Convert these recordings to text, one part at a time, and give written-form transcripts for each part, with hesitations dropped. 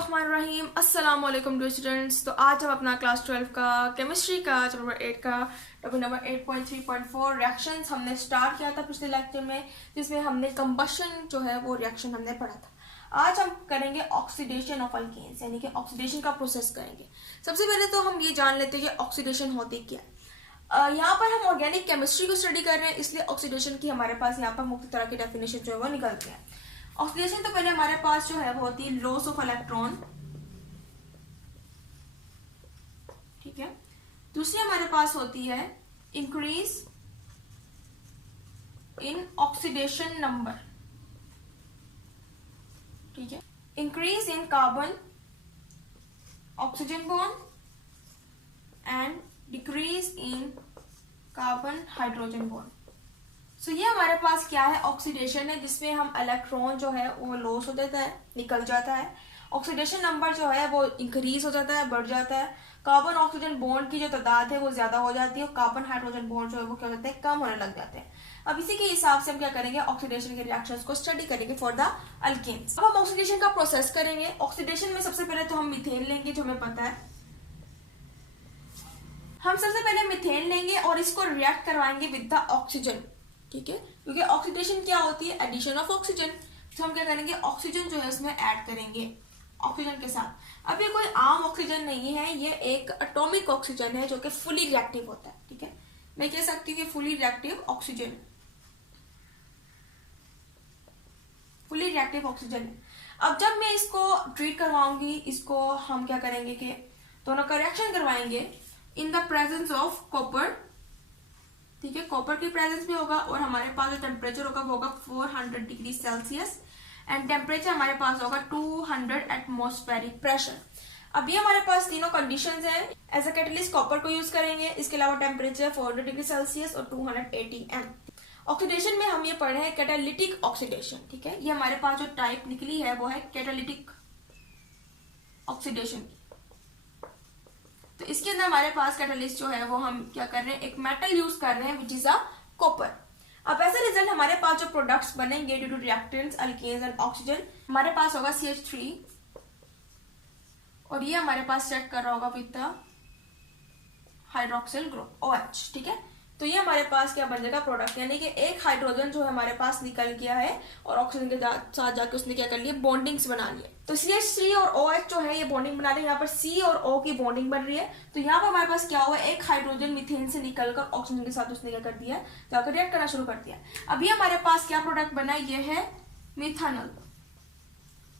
बिस्मिल्लाहिर्रहमानिर्रहीम। अस्सलाम वालेकुम डियर स्टूडेंट्स। तो आज हम अपना क्लास 12 का केमिस्ट्री का चैप्टर नंबर 8 का टॉपिक नंबर 8.3.4 रिएक्शंस हमने स्टार्ट किया था पिछले लेक्चर में, जिसमें हमने कंबशन जो है वो रिएक्शन हमने पढ़ा था। आज हम करेंगे ऑक्सीडेशन ऑफ अल्केन्स, यानी कि ऑक्सीडेशन का प्रोसेस करेंगे। सबसे पहले तो हम ये जान लेते हैं कि ऑक्सीडेशन होती क्या है। यहाँ पर हम ऑर्गेनिक केमिस्ट्री को स्टडी कर रहे हैं, इसलिए ऑक्सीडेशन की हमारे पास यहाँ पर मुख्य तरह की डेफिनेशन जो है वो निकलती है। ऑक्सीडेशन तो पहले हमारे पास जो है वो होती है लॉस ऑफ इलेक्ट्रॉन, ठीक है। दूसरी हमारे पास होती है इंक्रीज इन ऑक्सीडेशन नंबर, ठीक है। Increase in carbon oxygen bond and decrease in carbon hydrogen bond. So ये हमारे पास क्या है, ऑक्सीडेशन है, जिसमें हम इलेक्ट्रॉन जो है वो लॉस हो जाता है, निकल जाता है। ऑक्सीडेशन नंबर जो है वो इंक्रीज हो जाता है, बढ़ जाता है। कार्बन ऑक्सीजन बॉन्ड की जो तादाद है वो ज्यादा हो जाती है और कार्बन हाइड्रोजन बॉन्ड जो है वो क्या होता है, कम होने लग जाते हैं। अब इसी के हिसाब से हम क्या करेंगे, ऑक्सीडेशन के रिएक्शंस को स्टडी करेंगे फॉर द अल्केन्स। अब हम ऑक्सीडेशन का प्रोसेस करेंगे। ऑक्सीडेशन में सबसे पहले तो हम मीथेन लेंगे, जो हमें पता है। हम सबसे पहले मीथेन लेंगे और इसको रिएक्ट करवाएंगे विद द ऑक्सीजन, ठीक है, क्योंकि ऑक्सीडेशन क्या होती है, एडिशन ऑफ ऑक्सीजन। तो हम क्या करेंगे, ऑक्सीजन जो है उसमें ऐड करेंगे ऑक्सीजन के साथ। अब ये कोई आम ऑक्सीजन नहीं है, ये एक एटॉमिक ऑक्सीजन है जो कि फुली रिएक्टिव होता है, ठीक है। मैं कह सकती हूँ कि fully reactive oxygen, fully reactive oxygen है। अब जब मैं इसको ट्रीट करवाऊंगी, इसको हम क्या करेंगे कि दोनों का रिएक्शन करवाएंगे in the presence of copper, ठीक है। कॉपर की प्रेजेंस में होगा और हमारे पास जो टेम्परेचर होगा वो होगा 400 डिग्री सेल्सियस एंड टेम्परेचर हमारे पास होगा 200 एटमॉस्फेरिक प्रेशर। अब ये हमारे पास तीनों कंडीशंस हैं। एज अ कैटलिस्ट कॉपर को यूज करेंगे, इसके अलावा टेम्परेचर 400 डिग्री सेल्सियस और 280 एम। ऑक्सीडेशन में हम ये पढ़ रहे हैं कैटालिटिक ऑक्सीडेशन, ठीक है। ये हमारे पास जो टाइप निकली है वो है कैटालिटिक ऑक्सीडेशन। तो इसके अंदर हमारे पास कैटलिस्ट जो है वो हम क्या कर रहे हैं, एक मेटल यूज कर रहे हैं विच इज अ कॉपर। अब ऐसा रिजल्ट हमारे पास जो प्रोडक्ट्स बनेंगे due to reactants alkanes and oxygen, हमारे पास होगा CH3 और ये हमारे पास सेट कर रहा होगा with the hydroxyl group OH, ठीक है। तो ये हमारे पास क्या बन जाएगा, प्रोडक्ट, यानी कि एक हाइड्रोजन जो है हमारे पास निकल गया है और ऑक्सीजन के साथ जाके उसने क्या कर लिया, बॉन्डिंग्स बना लिए। तो CH3 और OH जो है ये बॉन्डिंग बना रहे हैं। यहाँ पर C और O की बॉन्डिंग बन रही है। तो यहाँ पर हमारे पास क्या हुआ, एक हाइड्रोजन मीथेन से निकलकर ऑक्सीजन के साथ उसने क्या कर दिया, जाकर रिएक्ट करना शुरू कर दिया। अब ये हमारे पास क्या प्रोडक्ट बना, ये है मिथानॉल,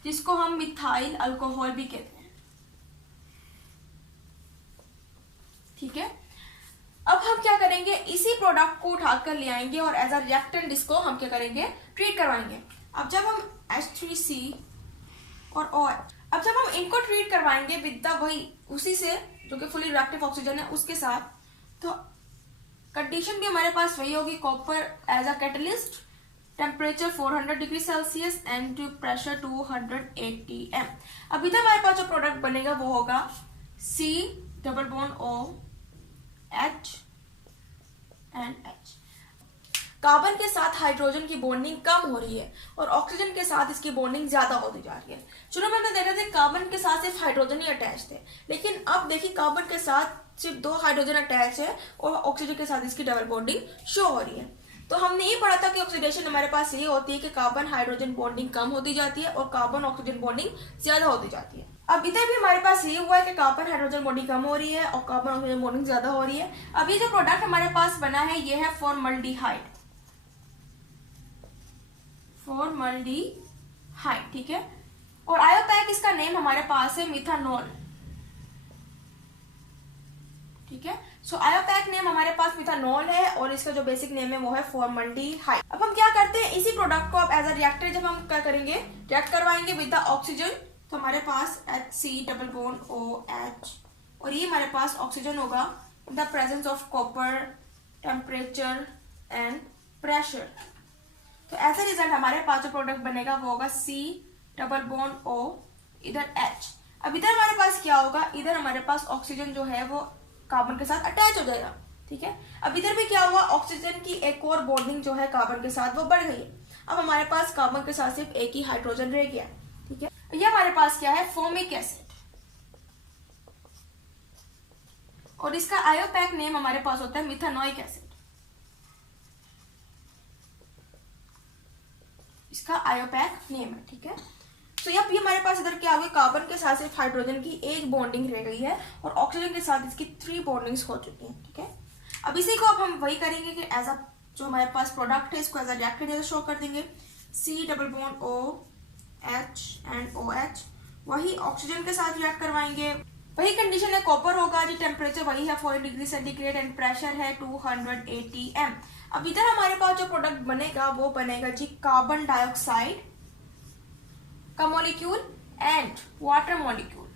जिसको हम मिथाइल अल्कोहल भी कहते हैं, ठीक है। अब हम क्या करेंगे, इसी प्रोडक्ट को उठाकर ले आएंगे और एज अ रिएक्टेंट इसको हम क्या करेंगे, ट्रीट करवाएंगे। अब जब हम H3C और OH, अब जब हम इनको ट्रीट करवाएंगे विद द वही उसी से जो कि फुली रिएक्टिव ऑक्सीजन है उसके साथ, तो कंडीशन भी हमारे पास वही होगी, copper as a catalyst, temperature 400 degree Celsius and pressure 280 एम। अब इधर हमारे पास जो प्रोडक्ट बनेगा वो होगा C double bond O H and H। Carbon के साथ हाइड्रोजन की बॉन्डिंग कम हो रही है और ऑक्सीजन के साथ इसकी बॉन्डिंग ज्यादा होती जा रही है। शुरू में हमने देखा था कार्बन के साथ सिर्फ हाइड्रोजन ही अटैच थे, लेकिन अब देखिए कार्बन के साथ सिर्फ 2 हाइड्रोजन अटैच है और ऑक्सीजन के साथ इसकी डबल बॉन्डिंग शो हो रही है। तो हमने ये पढ़ा था कि ऑक्सीडेशन हमारे पास ये होती है कि कार्बन हाइड्रोजन बॉन्डिंग कम होती जाती है और कार्बन ऑक्सीजन बॉन्डिंग ज्यादा होती जाती है। अब इधर भी हमारे पास ये हुआ है कि कार्बन हाइड्रोजन बॉन्डिंग कम हो रही है और कार्बन ऑक्सीजन बॉन्डिंग ज्यादा हो रही है। अब ये जो प्रोडक्ट हमारे पास बना है ये है फॉर्मल्डिहाइड, फॉर्मल्डिहाइड, ठीक है। और आयोपैक इसका नेम हमारे पास है मिथानॉल, ठीक है। सो आयोपैक नेम हमारे पास मिथानॉल है और इसका जो बेसिक नेम है वो है फॉर्मल्डिहाइड। अब हम क्या करते हैं, इसी प्रोडक्ट को अब एज अ रिएक्टर जब हम क्या करेंगे, रिएक्ट करवाएंगे विद द ऑक्सीजन, तो हमारे पास HC डबल बॉन्ड OH और ये हमारे पास ऑक्सीजन होगा in the presence of copper, temperature and pressure. तो ऐसा रिजल्ट हमारे पास जो प्रोडक्ट बनेगा वो होगा C डबल बॉन्ड O इधर H। अब इधर हमारे पास क्या होगा, इधर हमारे पास ऑक्सीजन जो है वो कार्बन के साथ अटैच हो जाएगा, ठीक है। अब इधर भी क्या हुआ, ऑक्सीजन की एक और बॉन्डिंग जो है कार्बन के साथ वो बढ़ गई है। अब हमारे पास कार्बन के साथ सिर्फ एक ही हाइड्रोजन रह गया, ठीक है। ये हमारे पास क्या है, फोमिक एसिड, और इसका आयोपैक नेम हमारे पास होता है मिथानोइक एसिड। इसका आयोपैक नेम है, ठीक है। तो अब ये हमारे पास इधर क्या हो गया, कार्बन के साथ सिर्फ हाइड्रोजन की एक बॉन्डिंग रह गई है और ऑक्सीजन के साथ इसकी 3 बॉन्डिंग्स हो चुकी हैं, ठीक है। अब इसी को अब हम वही करेंगे कि एज अ जो हमारे पास प्रोडक्ट है इसको एज अ रिएक्टेंट जैसे शो कर देंगे। C double bond OH and OH, वही ऑक्सीजन के साथ रिएक्ट करवाएंगे। वही कंडीशन है, कॉपर होगा जी, टेम्परेचर वही है 40 डिग्री सेंटीग्रेड एंड प्रेशर है 200 ATM। अब इधर हमारे पास जो प्रोडक्ट बनेगा वो बनेगा जी कार्बन डाइऑक्साइड का मॉलिक्यूल एंड वाटर मॉलिक्यूल।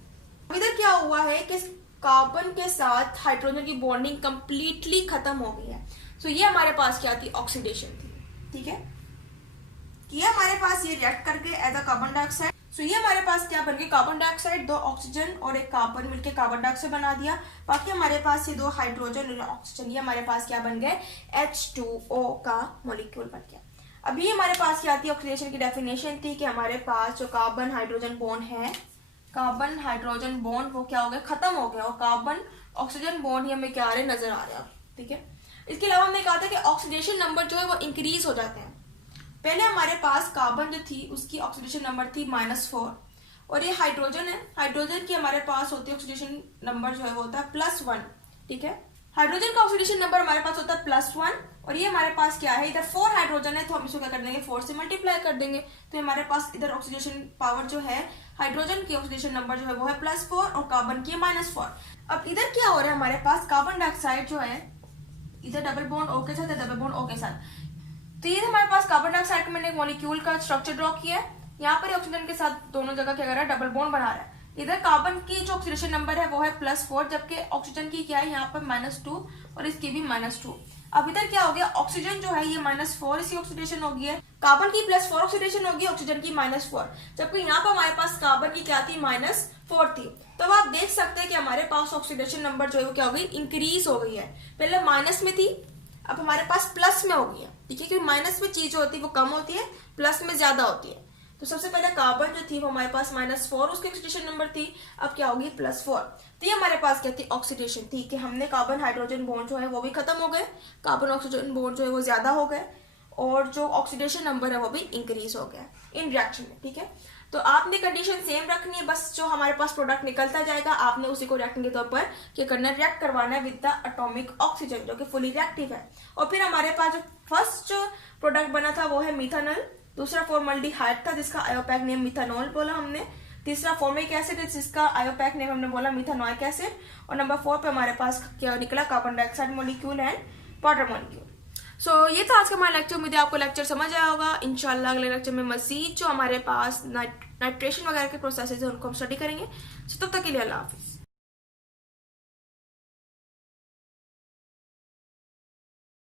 अब इधर क्या हुआ है कि कार्बन के साथ हाइड्रोजन की बॉन्डिंग कंप्लीटली खत्म हो गई है। सो ये हमारे पास क्या थी, ऑक्सीडेशन थी, ठीक है। ये हमारे पास ये रिएक्ट करके एज अ कार्बन डाइऑक्साइड, सो ये हमारे पास क्या बन गया, कार्बन डाइऑक्साइड, 2 ऑक्सीजन और 1 कार्बन मिलकर कार्बन डाइऑक्साइड बना दिया। बाकी हमारे पास ये 2 हाइड्रोजन और ऑक्सीजन, ये हमारे पास क्या बन गए, H2O का मॉलिक्यूल बन गया। अभी हमारे पास क्या थी, ऑक्सीडेशन की डेफिनेशन थी कि हमारे पास जो कार्बन हाइड्रोजन बॉन्ड है, कार्बन हाइड्रोजन बॉन्ड वो क्या हो गया, खत्म हो गया, और कार्बन ऑक्सीजन बॉन्ड ही हमें क्या आ रहे नजर आ रहा है, ठीक है। इसके अलावा हमने कहा था कि ऑक्सीडेशन नंबर जो है वो इंक्रीज हो जाते हैं। पहले हमारे पास कार्बन जो थी उसकी ऑक्सीडेशन नंबर थी -4, और ये हाइड्रोजन है, हाइड्रोजन की हमारे पास होती है ऑक्सीडेशन नंबर जो है वो होता है +1, ठीक है। हाइड्रोजन का ऑक्सीडेशन नंबर हमारे पास होता है +1, और ये हमारे पास क्या है, इधर 4 हाइड्रोजन है तो हम इसको क्या कर देंगे, 4 से मल्टीप्लाई कर देंगे, तो हमारे पास इधर ऑक्सीडेशन पावर जो है, हाइड्रोजन की ऑक्सीडेशन नंबर जो है वो है +4 और कार्बन की -4। अब इधर क्या हो रहा है, हमारे पास कार्बन डाइऑक्साइड जो है इधर डबल बॉन्ड O के साथ है, डबल बॉन्ड O के साथ, तो ये हमारे पास कार्बन डाइऑक्साइड का मैंने एक मॉलिक्यूल का स्ट्रक्चर ड्रॉ किया है। यहाँ पर ऑक्सीजन के साथ दोनों जगह क्या कर रहा है, डबल बॉन्ड बना रहा है। इधर कार्बन की जो ऑक्सीडेशन नंबर है वो है +4, जबकि ऑक्सीजन की क्या है यहाँ पर -2 और इसकी भी -2। अब इधर क्या हो गया, ऑक्सीजन जो है ये -4 इसकी ऑक्सीडेशन होगी है, कार्बन की +4 ऑक्सीडेशन होगी, ऑक्सीजन की -4, जबकि यहाँ पर हमारे पास कार्बन की क्या थी, -4 थी। तो आप देख सकते हैं कि हमारे पास ऑक्सीडेशन नंबर जो है वो क्या हो गई, इंक्रीज हो गई है। पहले माइनस में थी, अब हमारे पास प्लस में हो गई है, ठीक है, क्योंकि माइनस में चीज जो होती है वो कम होती है, प्लस में ज्यादा होती है। तो सबसे पहले कार्बन जो थी वो हमारे पास -4 उसकी ऑक्सीडेशन नंबर थी, अब क्या होगी +4। तो ये हमारे पास क्या थी, ऑक्सीडेशन थी कि हमने कार्बन हाइड्रोजन बॉन्ड जो है वो भी खत्म हो गए, कार्बन ऑक्सीजन बॉन्ड जो है वो ज्यादा हो गए, और जो ऑक्सीडेशन नंबर है वो भी इंक्रीज हो गया इन रिएक्शन में, ठीक है। तो आपने कंडीशन सेम रखनी है, बस जो हमारे पास प्रोडक्ट निकलता जाएगा आपने उसी को रिएक्शन के तौर पर क्या करना है, रिएक्ट करवाना है विद द एटॉमिक ऑक्सीजन जो कि फुली रिएक्टिव है। और फिर हमारे पास जो फर्स्ट प्रोडक्ट बना था वो है मिथानॉल, दूसरा फॉर्मल्डिहाइड था जिसका आयोपैक नेम मिथानॉल बोला हमने, तीसरा फॉर्मिक एसिड जिसका आयोपैक नेम हमने बोला मिथानोइक एसिड, और नंबर 4 पे हमारे पास क्या निकला, carbon dioxide molecule and water molecule. So ये था आज का हमारा लेक्चर। उम्मीद है आपको लेक्चर समझ आया होगा। इंशाल्लाह अगले लेक्चर में मजीद जो हमारे पास नाइट्रेशन वगैरह के प्रोसेसेस है उनको हम स्टडी करेंगे। सो तब तक के लिए अल्लाह हाफिज।